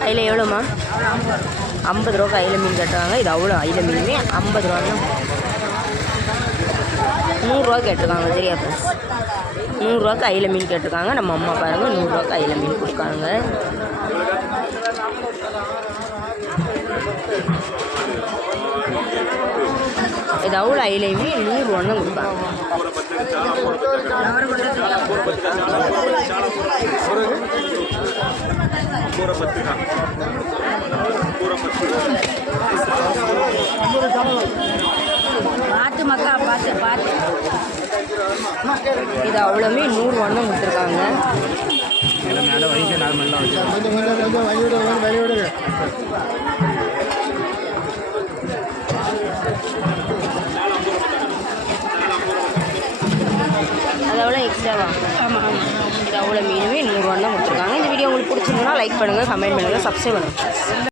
அதில் எவ்வளோம்மா? ஐம்பது ரூபாய்க்கு அயில மீன் கேட்டுருக்காங்க இது அவ்வளோ அயில மீனுமே ஐம்பது ரூபா தான். நூறுரூவா கேட்டிருக்காங்க சரியா? ஃப்ரெண்ட்ஸ் நூறுரூவாக்கு அயில மீன் கேட்டிருக்காங்க. நம்ம அம்மா பாருங்க நூறுரூவாக்கு அயில மீன் கொடுக்காங்க இது அவ்வளோ அயிலையுமே நூறுரூவா தான் கொடுப்பாங்க பார்த்து மக்கா பார்த்து பார்த்து இது அவ்வளோமே நூறு வண்ணம் கொடுத்துருக்காங்க. எல்லாம் மேலே வயசு நார்மலாக வச்சு எக்ஸ்ட்ராவா ஆமாம் ஆமாம் இது அவ்வளோ மீனுமே நூறுரூவா தான் கொடுத்துருக்காங்க. இந்த வீடியோ உங்களுக்கு பிடிச்சிருந்தா லைக் பண்ணுங்கள் கமெண்ட் பண்ணுங்கள் சப்ஸ்கிரைப் பண்ணுங்கள்